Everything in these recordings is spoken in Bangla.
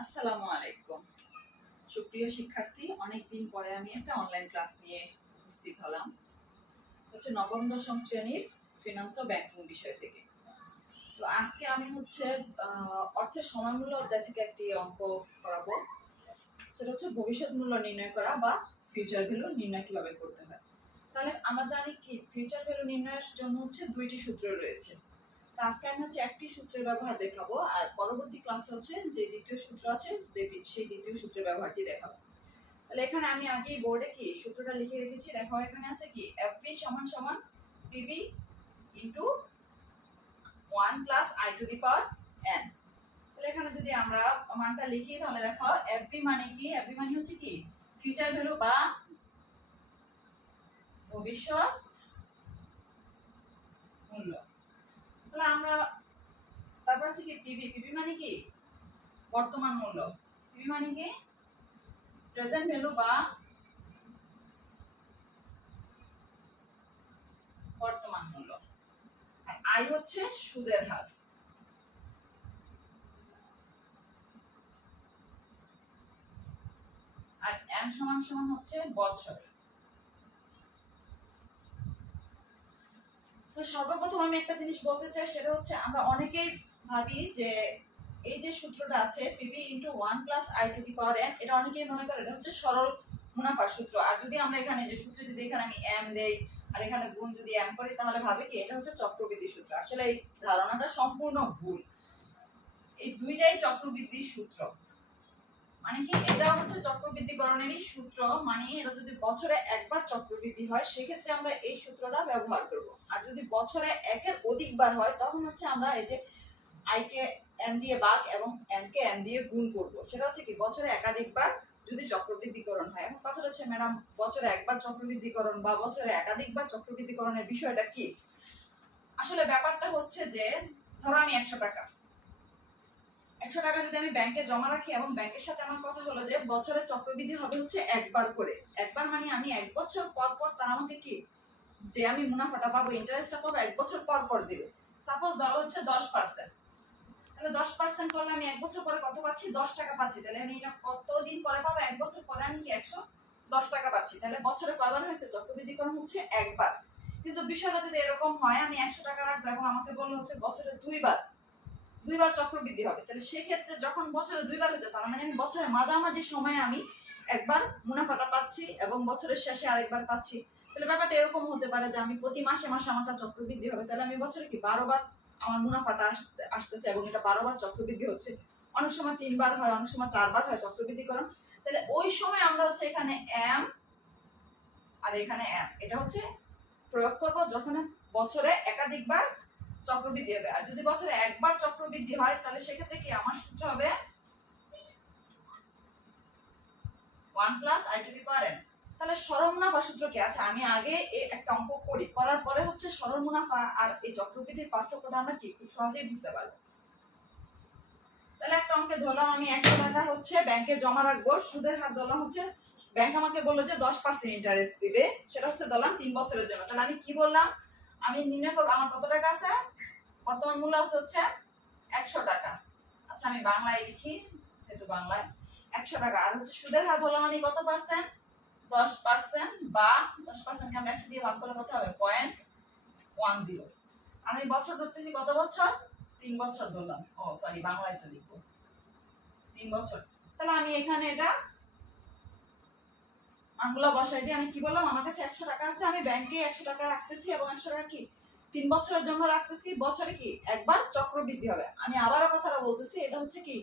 আসসালামু আলাইকুম। সুপ্রিয় শিক্ষার্থী, অনেকদিন পরে আমি একটা অনলাইন ক্লাস নিয়ে উপস্থিত হলাম। নবম দশম শ্রেণীর ফিনান্স ও ব্যাংকিং বিষয় থেকে। তো আজকে আমি অর্থের সমানমূল্য অধ্যায় থেকে একটি অঙ্ক করাবো। সেটা হচ্ছে ভবিষ্যৎ মূল্য নির্ণয় করা বা ফিউচার ভ্যালু নির্ণয় কিভাবে করতে হয়। তাহলে আমরা জানি কি ফিউচার ভ্যালু নির্ণয়ের জন্য দুইটি সূত্র রয়েছে। আজকে আমি একটি সূত্রের ব্যবহার দেখাবো, আর পরবর্তী ক্লাসে যে দ্বিতীয় সূত্র আছে সেই দ্বিতীয় সূত্রের ব্যবহারটি দেখাবো। তাহলে এখানে আমি আগেই বোর্ডে কি সূত্রটা লিখে রেখেছি। দেখো এখানে আছে কি এফবি সমান সমান PB into 1 plus I to the power N. তাহলে এখানে যদি আমরা মানটা লিখি তাহলে দেখো এফবি মানে কি, এফবি মানে হচ্ছে কি ফিউচার ভ্যালু বা ভবিষ্যৎ মূল্য। তাহলে আমরা তারপর আছে কি পিবি, পিবি মানে কি বর্তমান মূল্য, পিবি মানে কি প্রেজেন্ট ভ্যালু বা বর্তমান মূল্য, আর আই হচ্ছে সুদের হার। আর এন সমান সমান হচ্ছে বছর। তো সর্বপ্রথম আমি একটা জিনিস বলতে চাই, সেটা হচ্ছে আমরা অনেকেই ভাবি যে এই যে সূত্রটা আছে PB into 1 plus I to the power N, এটা অনেকেই মনে করে এটা হচ্ছে সরল মুনাফার সূত্র। আর যদি আমরা এখানে যে সূত্র যদি এখানে আমি এম দেই আর এখানে গুণ যদি এম করি তাহলে ভাবে কি এটা হচ্ছে চক্রবৃদ্ধি সূত্র। আসলে এই ধারণাটা সম্পূর্ণ ভুল। এই দুইটাই চক্রবৃদ্ধির সূত্র। মানে কি এটা হচ্ছে চক্রবৃদ্ধিকরণেরই সূত্র, মানে এটা যদি বছরে একবার চক্রবৃদ্ধি হয় সেক্ষেত্রে আমরা এই সূত্রটা ব্যবহার করব। আর যদি বছরে একের অধিকবার হয় তখন আমরা এই যে আই কে এন দিয়ে ভাগ এবং এম কে এন দিয়ে গুণ করব। সেটা হচ্ছে কি বছরে একাধিকবার যদি চক্রবৃদ্ধিকরণ হয়। এখন কথা হচ্ছে ম্যাডাম বছরে একবার চক্রবৃদ্ধিকরণ বা বছরে একাধিকবার চক্রবৃদ্ধিকরণের বিষয়টা কি? আসলে ব্যাপারটা হচ্ছে যে ধরো আমি 100 টাকা যদি আমি ব্যাংকে জমা রাখি এবং ব্যাংকের সাথে আমার কথা হলো যে বছরে চক্রবৃদ্ধি হবে একবার করে। একবার মানে আমি 1 বছর পর পর তারা আমাকে কি যে আমি মুনাফাটা পাবো, ইন্টারেস্টটা পাবো 1 বছর পর পর দিবে। সাপোজ ধরো 10%। তাহলে 10% করলে আমি 1 বছর পরে কত পাচ্ছি? 10 টাকা পাচ্ছি। তাহলে আমি এটা কতদিন পরে পাবো? 1 বছর পরে আমি কি 110 টাকা পাচ্ছি। তাহলে বছরে কয়বার হয়েছে চক্রবৃদ্ধিকরণ? একবার। কিন্তু বিষয়টা যদি এরকম হয় আমি 100 টাকা রাখবো এবং আমাকে বললো বছরে দুইবার চক্রবৃদ্ধি হবে, তাহলে সেক্ষেত্রে যখন বছরে দুইবার হচ্ছে তার মানে আমি বছরের মাঝামাঝি সময়ে আমি একবার মুনাফাটা পাচ্ছি এবং বছরের শেষে আরেকবার পাচ্ছি। তাহলে ব্যাপারটা এরকম হতে পারে যে আমি প্রতি মাসে মাসে আমারটা চক্রবৃদ্ধি হবে, তাহলে আমি বছরে কি 12 বার আমার মুনাফাটা আসতেছে এবং এটা 12 বার চক্রবৃদ্ধি হচ্ছে। অনেক সময় 3 বার হয়, অনেক সময় 4 বার হয় চক্রবৃদ্ধিকরণ। তাহলে ওই সময় আমরা এখানে এম আর এখানে এম এটা প্রয়োগ করব যখন বছরে একাধিকবার চক্রবৃদ্ধি হবে। আর যদি বছরে একবার চক্রবৃদ্ধি হয় তাহলে সেক্ষেত্রে কি আমার সূত্র হবে 1 plus I to the power N. তাহলে সরল মুনাফা সূত্র কি আছে? আমি আগে একটা অঙ্ক করি, করার পরে সরল মুনাফা আর এই চক্রবৃদ্ধির পার্থক্যটা আমরা কি খুব সহজেই বুঝতে পারবো। তাহলে একটা অঙ্কে ধরলাম আমি 100 টাকা ব্যাংকে জমা রাখবো, সুদের হার ধরলাম ব্যাংক আমাকে বললো যে 10% ইন্টারেস্ট দিবে, সেটা ধরলাম 3 বছরের জন্য। তাহলে আমি কি বললাম, আমি নির্ণয় করবো আমার কত টাকা আছে, বর্তমান মূল্য আছে 100 টাকা। আচ্ছা আমি বাংলায় লিখি, যেহেতু বাংলায় 100 টাকা। আর সুদের হার ধরলাম আমি কত পার্সেন্ট? 10%, বা 10% কে আমরা 100 দিয়ে ভাগ করলে কত হবে? 0.10। আমি বছর ধরতেছি কত বছর? 3 বছর ধরলাম। ও সরি, বাংলায় তো লিখবো 3 বছর। তাহলে আমি এখানে এটা মানগুলো বসাই দিয়ে আমি কি বললাম, আমার কাছে 100 টাকা আছে, আমি ব্যাংকে 100 টাকা রাখতেছি এবং 100 টাকা কি 3 বছরের জন্য রাখতেছি। বছরে কি একবার চক্রবৃদ্ধি হবে। আমি আবারও কথাটা বলতেছি, এটা কি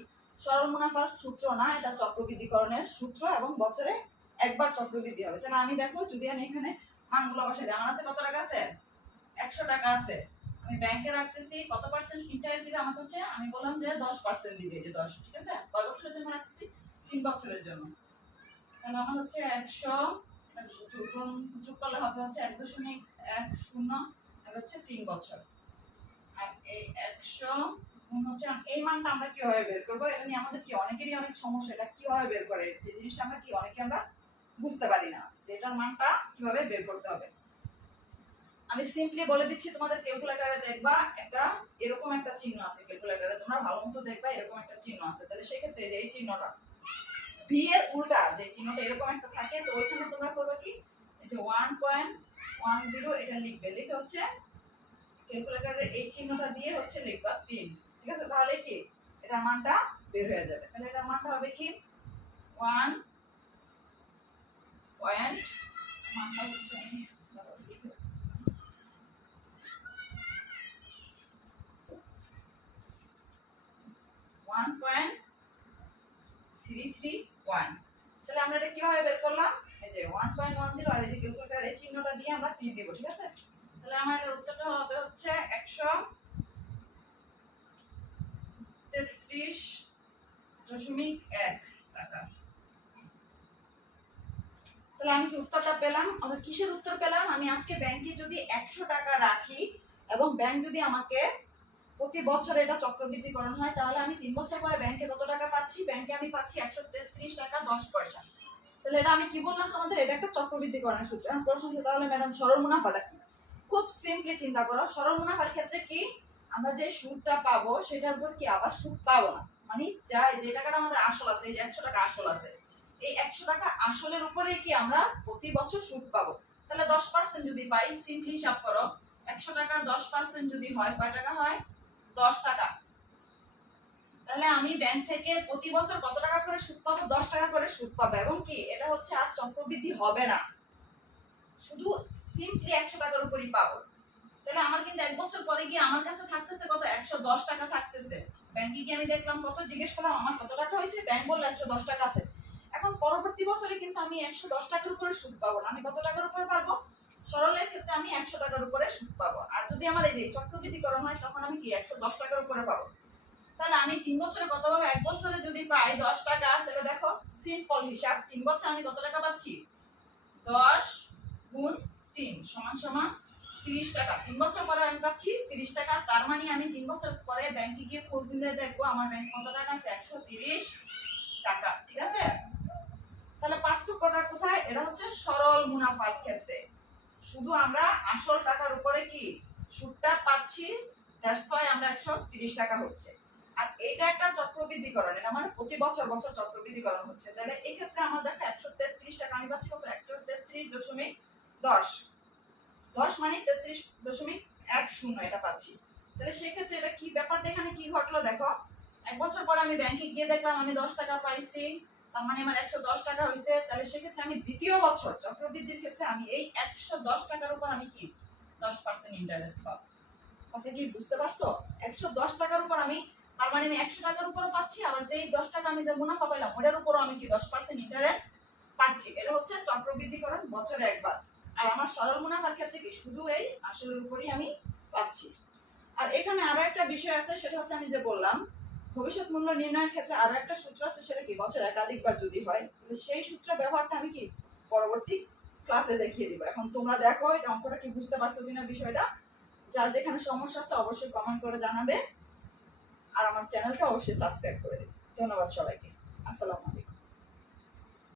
সরল মুনাফার সূত্র না, এটা চক্রবৃদ্ধিকরণের সূত্র এবং বছরে একবার চক্রবৃদ্ধি হবে। তাহলে আমি দেখো যদি আমি এখানে মানগুলো বসাই দিই, আমার আছে কত টাকা আছে? 100 টাকা আছে। আমি ব্যাংকে রাখতেছি, কত পার্সেন্ট ইন্টারেস্ট দিবে আমাকে? আমি বললাম যে 10% দিবে, যে 10। ঠিক আছে, কয় বছরের জন্য রাখতেছি? 3 বছরের জন্য। তাহলে আমার 100 যোগ করলে হবে 1.10 আর 3 বছর। আর এই 100 গুণ এই মানটা আমরা কিভাবে বের করবো? এটা নিয়ে আমাদের কি অনেকেরই অনেক সমস্যা, এটা কিভাবে বের করে এই জিনিসটা আমরা অনেকে বুঝতে পারি না যে এটার মানটা কিভাবে বের করতে হবে। আমি সিম্পলি বলে দিচ্ছি, তোমাদের ক্যালকুলেটরে দেখবা একটা এরকম একটা চিহ্ন আছে, ক্যালকুলেটরে তোমরা ভালো মতো দেখবা এরকম একটা চিহ্ন আছে। তাহলে সেক্ষেত্রে যে এই চিহ্নটা ভি এর উল্টা যে চিহ্নটা এরকম একটা থাকে, তো ওইখানে তোমরা করবে কি, এই যে 1.10 এটা লিখবে, লিখে হচ্ছে ক্যালকুলেটরে এই চিহ্নটা দিয়ে হচ্ছে লিখবা 3। ঠিক আছে, তাহলে কি এটার মানটা বের হয়ে যাবে। তাহলে এটার মানটা হবে কি 1 পয়েন্ট, মানটা হচ্ছে 1.331। তাহলে আমরা এটা কিভাবে বের করলাম, এই যে 1.10 আর এই যে ক্যালকুলেটর এই চিহ্নটা দিয়ে আমরা 3 দেব। ঠিক আছে, তাহলে আমার এটার উত্তরটা হবে হচ্ছে 133.1 টাকা। তাহলে আমি কি উত্তরটা পেলাম? আমরা কিসের উত্তর পেলাম? আমি আজকে ব্যাংকে যদি 100 টাকা রাখি এবং ব্যাংক যদি আমাকে প্রতি বছর এটা চক্রবৃদ্ধিকরণ হয়, তাহলে আমি 3 বছর পরে ব্যাংকে কত টাকা পাচ্ছি? ব্যাংকে আমি পাচ্ছি 133 টাকা 10 পয়সা। তাহলে এটা আমি কি বললাম তোমাদের, এটা একটা চক্রবৃদ্ধিকরণের সূত্র। এখন প্রশ্ন হচ্ছে তাহলে ম্যাডাম সরল মুনাফাটা কি? খুব সিম্পলি চিন্তা করো, সরল মুনাফার ক্ষেত্রে কি আমরা যে সুদটা পাবো সেটার উপর কি আবার সুদ পাবো না, মানে যে টাকাটা আমাদের আসল আছে, এই যে 100 টাকা আসল আছে, এই 100 টাকা আসলের উপরে কি আমরা প্রতি বছর সুদ পাবো। তাহলে 10% যদি পাই, সিম্পলি হিসাব করো, 100 টাকার 10% যদি হয় কয় টাকা হয়? 10 টাকা। তাহলে আমি ব্যাংক থেকে প্রতি বছর কত টাকা করে সুদ পাবো? 10 টাকা করে সুদ পাবো। এবং কি এটা হচ্ছে আর চক্রবৃদ্ধি হবে না, শুধু সিম্পলি 100 টাকার উপরই পাবো। তাহলে আমার কিন্তু 1 বছর পরে গিয়ে আমার কাছে থাকতেছে কত? 110 টাকা থাকতেছে। ব্যাংকে গিয়ে আমি দেখলাম কত, জিজ্ঞেস করলাম আমার কত টাকা হয়েছে, ব্যাংক বললো 110 টাকা আছে। এখন পরবর্তী বছরে কিন্তু আমি 110 টাকার উপরে সুদ পাবো না, আমি কত টাকার উপরে পাবো? সরলের ক্ষেত্রে আমি 100 টাকার উপরে সুদ পাবো। আর যদি আমার এই যে চক্রবৃদ্ধিকরণ হয় তখন আমি কি 110 টাকার উপরে পাবো। তাহলে আমি 3 বছরে কত পাবো? 1 বছরে যদি পাই 10 টাকা, তাহলে দেখো সিম্পল হিসাব, 3 বছরে আমি কত টাকা পাচ্ছি? 10 গুণ 3 সমান সমান 30 টাকা। 3 বছর পরে আমি পাচ্ছি 30 টাকা। তার মানে আমি 3 বছর পরে ব্যাংকে গিয়ে খোঁজ নিলে দেখবো আমার ব্যাংকে কত টাকা আছে? 130 টাকা। ঠিক আছে, তাহলে পার্থক্যটা কোথায়? এটা হচ্ছে সরল মুনাফার ক্ষেত্রে শুধু আমরা আসল টাকার উপরে কি সুদটা পাচ্ছি, দ্যাটস ওয়াই আমরা 130 টাকা হচ্ছে। আর এটা একটা চক্রবৃদ্ধিকরণ, এটা মানে প্রতি বছর বছর চক্রবৃদ্ধিকরণ হচ্ছে। তাহলে এই ক্ষেত্রে আমার দেখো 133 টাকা আমি পাচ্ছি কত? 133.10, 10 মানে 33.10 এটা পাচ্ছি। তাহলে সেক্ষেত্রে এটা কি ব্যাপারটা, এখানে কি ঘটলো দেখো, 1 বছর পর আমি ব্যাংকে গিয়ে দেখলাম আমি 10 টাকা পাইছি, তার মানে আমার 110 টাকা হয়েছে। তাহলে সেক্ষেত্রে আমি দ্বিতীয় বছর চক্রবৃদ্ধির ক্ষেত্রে আমি এই 110 টাকার উপর আমি কি 10% ইন্টারেস্ট পাবো। কথা কি বুঝতে পারছো? 110 টাকার উপর আমি, তার মানে আমি 100 টাকার উপর পাচ্ছি, আবার যেই 10 টাকা আমি যে মুনাফা পাইলাম ওটার উপরও আমি কি 10% ইন্টারেস্ট পাচ্ছি। এটা হচ্ছে চক্রবৃদ্ধিকরণ বছরে একবার। আর আমার সরল মুনাফার ক্ষেত্রে কি শুধু এই আসলের উপরই আমি পাচ্ছি। আর এখানে আরো একটা বিষয় আছে, সেটা হচ্ছে আমি যে বললাম ভবিষ্যৎ মূল্য নির্ণয়ের ক্ষেত্রে আরো একটা সূত্র আছে, সেটা কি বছর একাধিকবার যদি হয়, সেই সূত্র ব্যবহারটা আমি কি পরবর্তী ক্লাসে দেখিয়ে দিব। এখন তোমরা দেখো এটা অঙ্কটা কি বুঝতে পারছো কিনা বিষয়টা। যার যেখানে সমস্যা আছে অবশ্যই কমেন্ট করে জানাবে, আর আমার চ্যানেলটা অবশ্যই সাবস্ক্রাইব করে দিবে। ধন্যবাদ সবাইকে, আসসালামু আলাইকুম।